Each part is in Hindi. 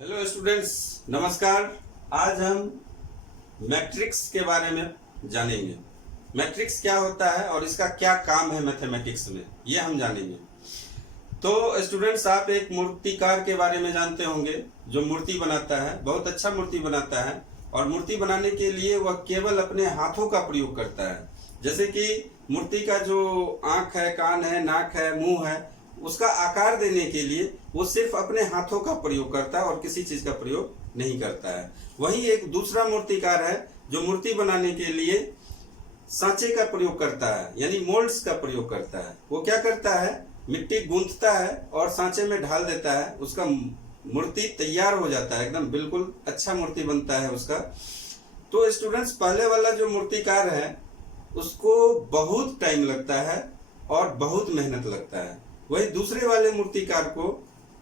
हेलो स्टूडेंट्स, नमस्कार। आज हम मैट्रिक्स के बारे में जानेंगे। मैट्रिक्स क्या होता है और इसका क्या काम है मैथमेटिक्स में, ये हम जानेंगे। तो स्टूडेंट्स, आप एक मूर्तिकार के बारे में जानते होंगे जो मूर्ति बनाता है, बहुत अच्छा मूर्ति बनाता है। और मूर्ति बनाने के लिए वह केवल अपने हाथों का प्रयोग करता है। जैसे कि मूर्ति का जो आँख है, कान है, नाक है, मुंह है, उसका आकार देने के लिए वो सिर्फ अपने हाथों का प्रयोग करता है और किसी चीज का प्रयोग नहीं करता है। वहीं एक दूसरा मूर्तिकार है जो मूर्ति बनाने के लिए सांचे का प्रयोग करता है, यानी मोल्ड्स का प्रयोग करता है। वो क्या करता है, मिट्टी गूंथता है और सांचे में ढाल देता है, उसका मूर्ति तैयार हो जाता है, एकदम बिल्कुल अच्छा मूर्ति बनता है उसका। तो स्टूडेंट्स, पहले वाला जो मूर्तिकार है उसको बहुत टाइम लगता है और बहुत मेहनत लगता है। वही दूसरे वाले मूर्तिकार को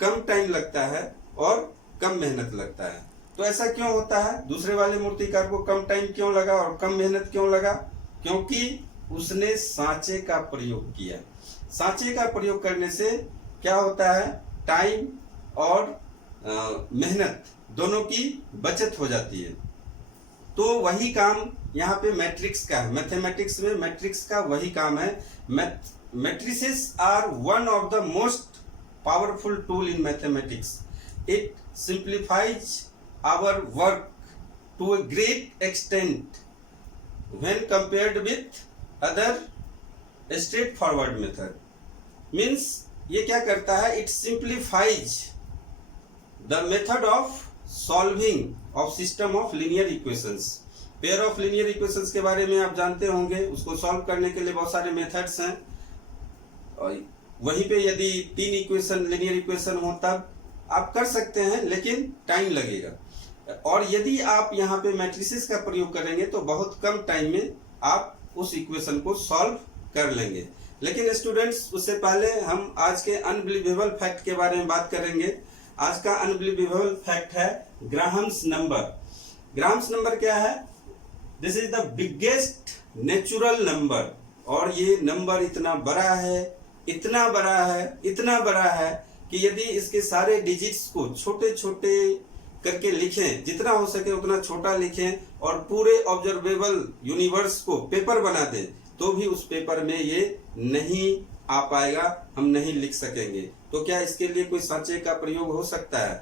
कम टाइम लगता है और कम मेहनत लगता है। तो ऐसा क्यों होता है? दूसरे वाले मूर्तिकार को कम टाइम क्यों लगा और कम मेहनत क्यों लगा? क्योंकि उसने सांचे का प्रयोग किया। सांचे का प्रयोग करने से क्या होता है, टाइम और मेहनत दोनों की बचत हो जाती है। तो वही काम यहाँ पे मैट्रिक्स का है। मैथमेटिक्स में मैट्रिक्स का वही काम है। Matrices are one of the most powerful tool in mathematics. It simplifies our work to a great extent when compared with other straightforward method. Means ये क्या करता है, it simplifies the method of solving of system of linear equations. Pair of linear equations के बारे में आप जानते होंगे। उसको सॉल्व करने के लिए बहुत सारे मेथड्स हैं। और वहीं पे यदि 3 इक्वेशन लिनियर इक्वेशन हो तब आप कर सकते हैं, लेकिन टाइम लगेगा। और यदि आप यहाँ पे मैट्रिसेस का प्रयोग करेंगे तो बहुत कम टाइम में आप उस इक्वेशन को सॉल्व कर लेंगे। लेकिन स्टूडेंट्स, उससे पहले हम आज के अनबिलीवेबल फैक्ट के बारे में बात करेंगे। आज का अनबिलीवेबल फैक्ट है ग्राहम्स नंबर। ग्राहम्स नंबर क्या है? This is the biggest natural number. और ये नंबर इतना बड़ा है, इतना बड़ा है, इतना बड़ा है कि यदि इसके सारे डिजिट्स को छोटे छोटे करके लिखें, जितना हो सके उतना छोटा लिखें और पूरे ऑब्जर्वेबल यूनिवर्स को पेपर बना दें, तो भी उस पेपर में ये नहीं आ पाएगा, हम नहीं लिख सकेंगे। तो क्या इसके लिए कोई सांचे का प्रयोग हो सकता है?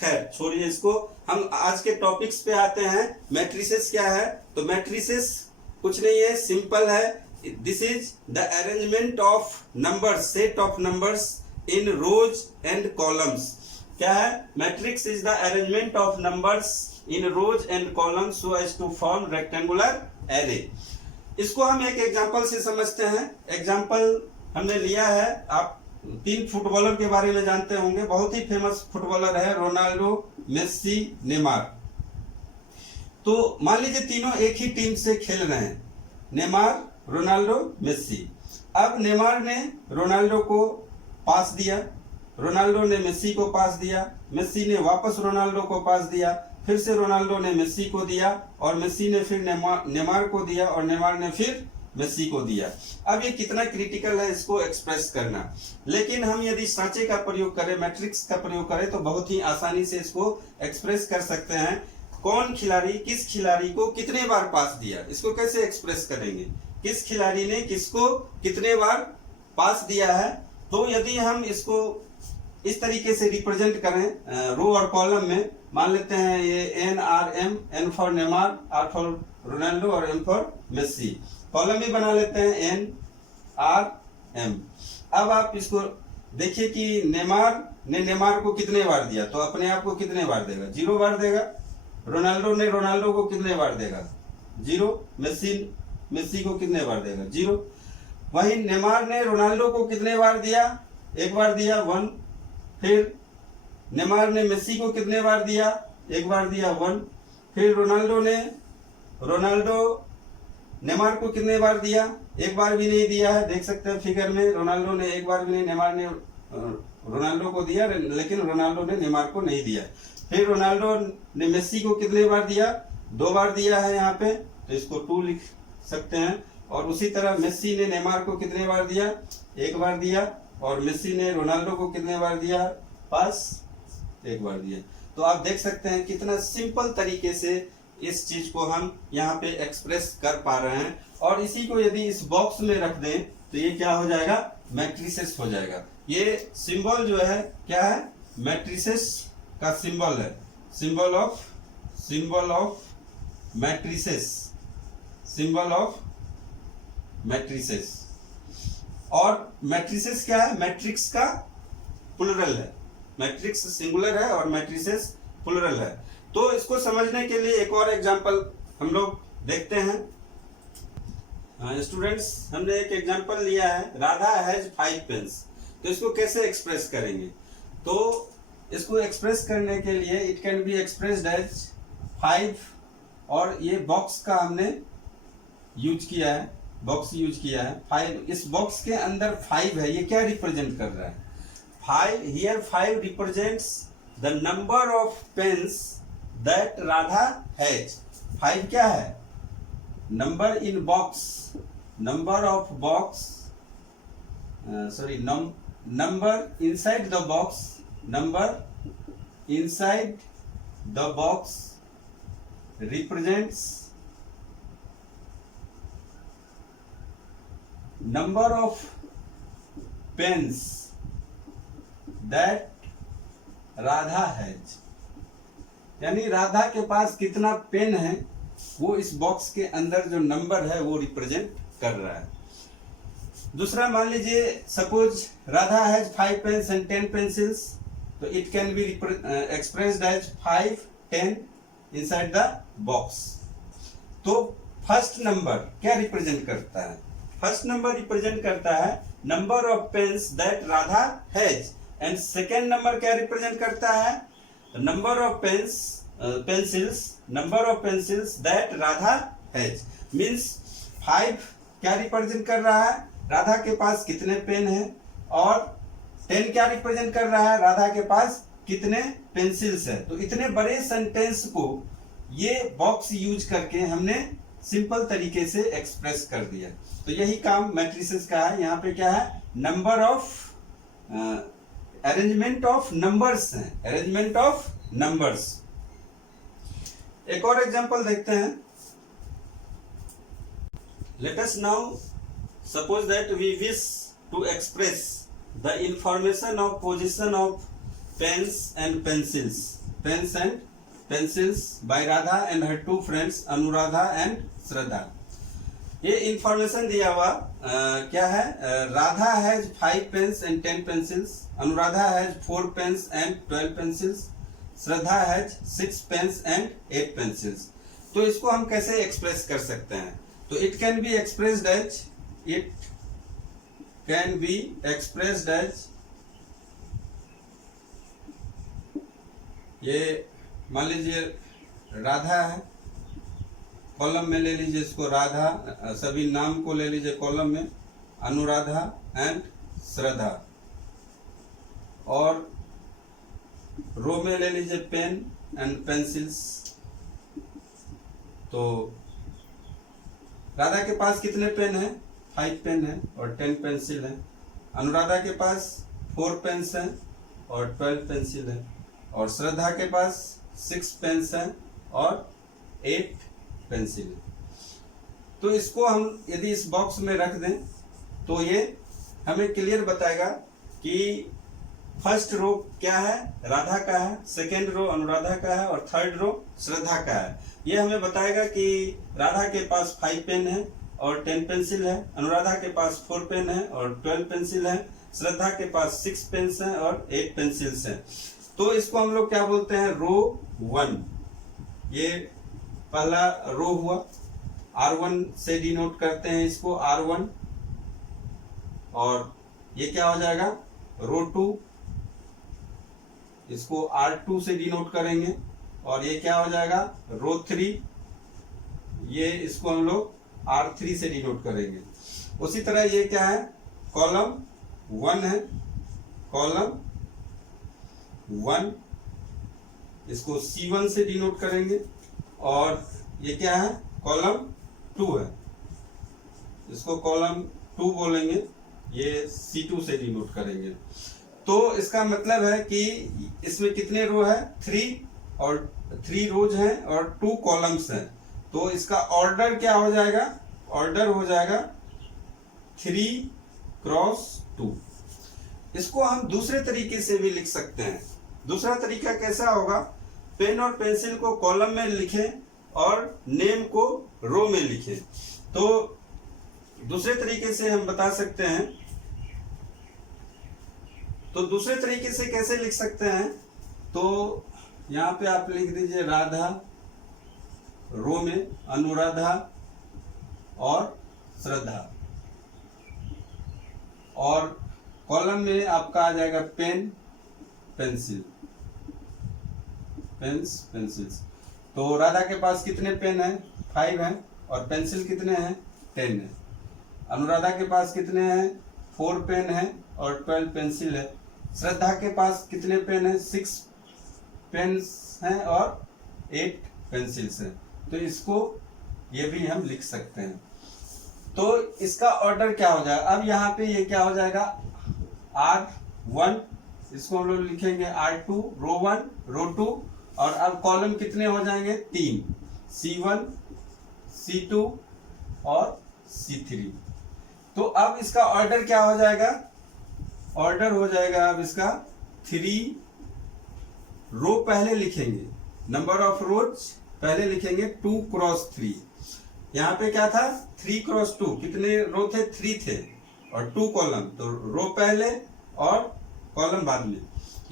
खैर छोड़िए इसको, हम आज के टॉपिक्स पे आते हैं। मैट्रिसेस क्या है? तो मैट्रिसेस कुछ नहीं है, सिंपल है। This is the arrangement of numbers, set of numbers in rows and columns. क्या है? Matrix is the arrangement of numbers in rows and columns so as to form rectangular array. इसको हम एक एग्जांपल से समझते हैं। एग्जांपल हमने लिया है, आप 3 फुटबॉलर के बारे में जानते होंगे। बहुत ही फेमस फुटबॉलर है रोनाल्डो, मेस्सी, नेमार। तो मान लीजिए तीनों एक ही टीम से खेल रहे हैं, नेमार, रोनाल्डो, मेस्सी। अब नेमार ने रोनाल्डो को पास दिया, रोनाल्डो ने मेस्सी को पास दिया, मेस्सी ने वापस रोनाल्डो को पास दिया, फिर से रोनाल्डो ने मेस्सी को दिया और मेस्सी ने फिर नेमार को दिया और नेमार ने फिर मेस्सी को दिया। अब ये कितना क्रिटिकल है इसको एक्सप्रेस करना। लेकिन हम यदि सांचे का प्रयोग करें, मैट्रिक्स का प्रयोग करें, तो बहुत ही आसानी से इसको एक्सप्रेस कर सकते हैं। कौन खिलाड़ी किस खिलाड़ी को कितने बार पास दिया, इसको कैसे एक्सप्रेस करेंगे? किस खिलाड़ी ने किसको कितने बार पास दिया है। तो यदि हम इसको इस तरीके से रिप्रेजेंट करें रो और कॉलम में, मान लेते हैं ये NRM, N for Neymar, R for Ronaldo और M फॉर मेस्सी। कॉलम भी बना लेते हैं NRM। अब आप इसको देखिए कि नेमार ने नेमार को कितने बार दिया, तो अपने आप को कितने बार देगा? 0 बार देगा। रोनाल्डो ने रोनाल्डो को कितने बार देगा? 0। मेस्सी को कितने बार देगा? 0। वही नेमार ने रोनाल्डो को कितने बार दिया? 1 बार दिया, 1। फिर नेमार ने मेस्सी को कितने बार दिया? 1 बार दिया, 1। फिर रोनाल्डो नेमार को कितने बार दिया? 1 बार भी नहीं दिया है। देख सकते हैं फिगर में, रोनाल्डो ने 1 बार भी नहीं, नेमार ने रोनाल्डो को दिया, लेकिन रोनाल्डो ने नेमार को नहीं दिया। फिर रोनाल्डो ने मेस्सी को कितने बार दिया? 2 बार दिया है यहाँ पे, तो इसको 2 लिख सकते हैं। और उसी तरह मेस्सी ने नेमार को कितने बार दिया? 1 बार दिया। और मेस्सी ने रोनाल्डो को कितने बार दिया? पास 1 बार दिया। तो आप देख सकते हैं कितना सिंपल तरीके से इस चीज को हम यहाँ पे एक्सप्रेस कर पा रहे हैं। और इसी को यदि इस बॉक्स में रख दें तो ये क्या हो जाएगा, मैट्रिसेस हो जाएगा। ये सिंबल जो है क्या है, मैट्रिसेस का सिंबल है, symbol of matrices, symbol of matrices. और मैट्रिसेस क्या है, मैट्रिक्स का प्लुरल है, मैट्रिक्स सिंगुलर है और मैट्रिसेस प्लुरल है। तो इसको समझने के लिए एक और एग्जांपल हम लोग देखते हैं। स्टूडेंट्स, हमने एक एग्जांपल लिया है, राधा हैज 5 पेन्स। तो इसको कैसे एक्सप्रेस करेंगे, तो इसको एक्सप्रेस करने के लिए it can be expressed as 5, और ये बॉक्स का हमने यूज किया है, बॉक्स यूज किया है 5। इस बॉक्स के अंदर 5 है, ये क्या रिप्रेजेंट कर रहा है, 5 here 5 represents the number of pens that Radha has. 5 क्या है, number in box, number of box, number inside the box, number inside the box represents number of pens that Radha has. यानी राधा के पास कितना पेन है वो इस बॉक्स के अंदर जो नंबर है वो रिप्रेजेंट कर रहा है। दूसरा मान लीजिए, suppose Radha has 5 pens and 10 pencils, तो it can be expressed as 5, 10 inside the box. तो फर्स्ट नंबर क्या रिप्रेजेंट करता है, फर्स्ट नंबर रिप्रेजेंट करता है number of pens that Radha has, and second number क्या रिप्रेजेंट करता है, number of pens pencils, number of pencils that Radha has. Means 5 क्या रिप्रेजेंट कर रहा है, राधा के पास कितने पेन है, और 10 क्या रिप्रेजेंट कर रहा है, राधा के पास कितने पेंसिल्स है। तो इतने बड़े सेंटेंस को ये बॉक्स यूज करके हमने सिंपल तरीके से एक्सप्रेस कर दिया। तो यही काम मैट्रिसेस का है। यहाँ पे क्या है, number of, arrangement of numbers है, अरेंजमेंट ऑफ नंबर्स। एक और एग्जांपल देखते हैं। Let us now suppose that we wish to express the information of position of pens and pencils, pens and pencils by Radha and her 2 friends Anuradha and Shraddha। ये इंफॉर्मेशन दिया हुआ क्या है, Radha has 5 pens and 10 pencils, Anuradha has 4 pens and 12 pencils, Shraddha has 6 pens and 8 pencils. तो इसको हम कैसे एक्सप्रेस कर सकते हैं, तो it can be expressed as, it can be expressed as, ये मान लीजिए राधा है, कॉलम में ले लीजिए इसको, राधा, सभी नाम को ले लीजिए कॉलम में, अनुराधा एंड श्रद्धा, और रो में ले लीजिए पेन एंड पेंसिल्स। तो राधा के पास कितने पेन है, 5 पेन है और 10 पेंसिल है। अनुराधा के पास 4 पेन्स हैं और 12 पेंसिल है, और श्रद्धा के पास 6 पेन्स हैं और 8 पेंसिल है। तो इसको हम यदि इस बॉक्स में रख दें तो ये हमें क्लियर बताएगा कि फर्स्ट रो क्या है, राधा का है, सेकेंड रो अनुराधा का है और थर्ड रो श्रद्धा का है। ये हमें बताएगा कि राधा के पास 5 पेन है और 10 पेंसिल है, अनुराधा के पास 4 पेन है और 12 पेंसिल है, श्रद्धा के पास 6 पेन्स हैं और 8 पेंसिल्स हैं। तो इसको हम लोग क्या बोलते हैं, रो 1। ये पहला रो हुआ, R1 से डिनोट करते हैं इसको, R1। और ये क्या हो जाएगा, रो 2, इसको R2 से डिनोट करेंगे। और ये क्या हो जाएगा, रो 3, ये इसको हम लोग R3 से डिनोट करेंगे। उसी तरह ये क्या है, कॉलम 1 है, कॉलम 1, इसको C1 से डिनोट करेंगे। और ये क्या है, कॉलम 2 है, इसको कॉलम 2 बोलेंगे, ये C2 से डिनोट करेंगे। तो इसका मतलब है कि इसमें कितने रो है, 3, और 3 रोज हैं और 2 कॉलम्स हैं। तो इसका ऑर्डर क्या हो जाएगा, ऑर्डर हो जाएगा 3x2। इसको हम दूसरे तरीके से भी लिख सकते हैं। दूसरा तरीका कैसा होगा, पेन और पेंसिल को कॉलम में लिखें और नेम को रो में लिखें। तो दूसरे तरीके से हम बता सकते हैं, तो दूसरे तरीके से कैसे लिख सकते हैं, तो यहाँ पे आप लिख दीजिए राधा, रो में अनुराधा और श्रद्धा, और कॉलम में आपका आ जाएगा पेन पेंसिल, पेन्स पेंसिल्स। तो राधा के पास कितने पेन हैं, 5 हैं, और पेंसिल कितने हैं, 10 है। अनुराधा के पास कितने हैं, 4 पेन हैं और 12 पेंसिल है। श्रद्धा के पास कितने पेन हैं, 6 पेन्स हैं और 8 पेंसिल्स हैं। तो इसको ये भी हम लिख सकते हैं। तो इसका ऑर्डर क्या हो जाएगा, अब यहाँ पे ये क्या हो जाएगा, R1, इसको हम लोग लिखेंगे R2, रो 1, रो 2, और अब कॉलम कितने हो जाएंगे, 3, C1, C2 और C3। तो अब इसका ऑर्डर क्या हो जाएगा, ऑर्डर हो जाएगा अब इसका 3, रो पहले लिखेंगे, नंबर ऑफ रोज पहले लिखेंगे 2x3। यहाँ पे क्या था, 3x2, कितने रो थे, 3 थे और 2 कॉलम, तो रो पहले और कॉलम बाद में।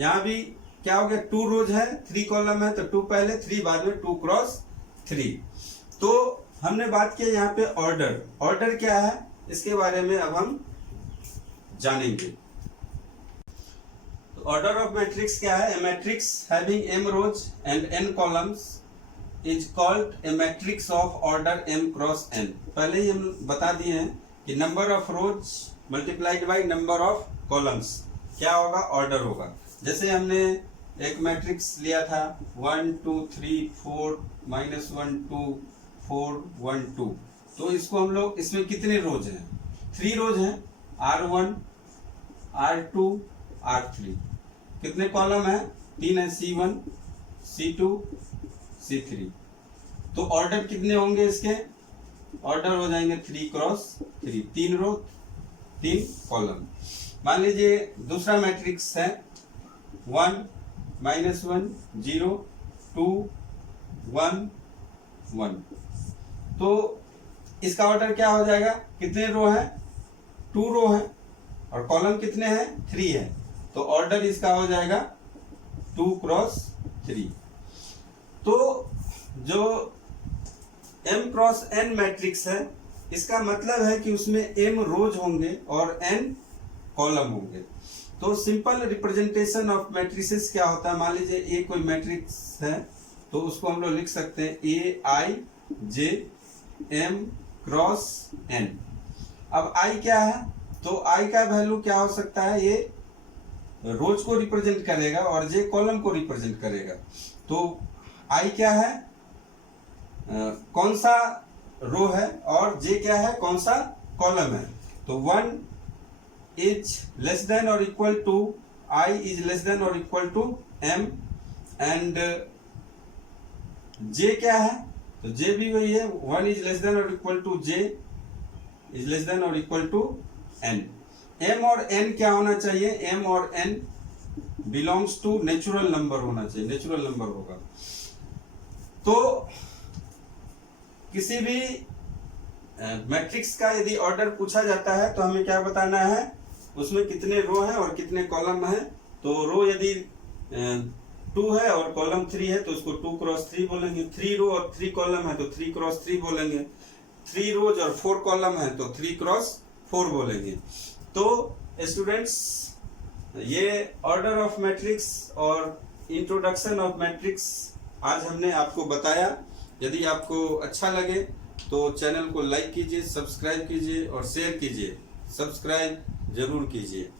यहाँ भी क्या हो गया, 2 रोज है, 3 कॉलम है, तो 2 पहले 3 बाद में, 2x3। तो हमने बात की यहाँ पे ऑर्डर, ऑर्डर क्या है इसके बारे में अब हम जानेंगे। ऑर्डर ऑफ मैट्रिक्स क्या है, a matrix having m rows and n columns is called a matrix of order m cross n। पहले ही हम बता दिए हैं कि number of rows multiplied by number of columns क्या होगा, ऑर्डर होगा। जैसे हमने एक मैट्रिक्स लिया था 1 2 3 4 -1 2 4 1 2, तो इसको हम लोग, इसमें कितने रोज हैं, 3 रोज हैं, R1 R2 R3। कितने कॉलम है, 3 है, C1 C2 C3। तो ऑर्डर कितने होंगे इसके, ऑर्डर हो जाएंगे 3x3, 3 रो 3 कॉलम। मान लीजिए दूसरा मैट्रिक्स है 1 -1 0 2 1 1। तो इसका ऑर्डर क्या हो जाएगा, कितने रो है, 2 रो है और कॉलम कितने हैं, 3 है। तो ऑर्डर इसका हो जाएगा 2x3। तो जो m क्रॉस n मैट्रिक्स है, इसका मतलब है कि उसमें m रोज होंगे और n कॉलम होंगे। तो सिंपल रिप्रेजेंटेशन ऑफ मैट्रिसेस क्या होता है, मान लीजिए ये कोई मैट्रिक्स है, तो उसको हम लोग लिख सकते हैं Aij m क्रॉस n। अब i क्या है, तो i का वैल्यू क्या हो सकता है, ये रोज को रिप्रेजेंट करेगा और j कॉलम को रिप्रेजेंट करेगा। तो i क्या है, कौन सा रो है, और j क्या है, कौन सा कॉलम है। तो 1 इज लेस देन और equal to i is less than और equal to m, and j क्या है, तो j भी वही है, 1 इज लेस देन और equal to j is less than और इक्वल टू n। m और n क्या होना चाहिए, m और n belongs to natural number होना चाहिए, नेचुरल नंबर होगा। तो किसी भी मैट्रिक्स का यदि ऑर्डर पूछा जाता है तो हमें क्या बताना है, उसमें कितने रो हैं और कितने कॉलम हैं। तो रो यदि 2 है और कॉलम 3 है तो उसको 2x3 बोलेंगे, 3 रो और 3 कॉलम है तो 3x3 बोलेंगे, 3 रोज और 4 कॉलम है तो 3x4 बोलेंगे। तो स्टूडेंट्स, ये ऑर्डर ऑफ मैट्रिक्स और इंट्रोडक्शन ऑफ मैट्रिक्स आज हमने आपको बताया। यदि आपको अच्छा लगे तो चैनल को लाइक कीजिए, सब्सक्राइब कीजिए और शेयर कीजिए। सब्सक्राइब जरूर कीजिए।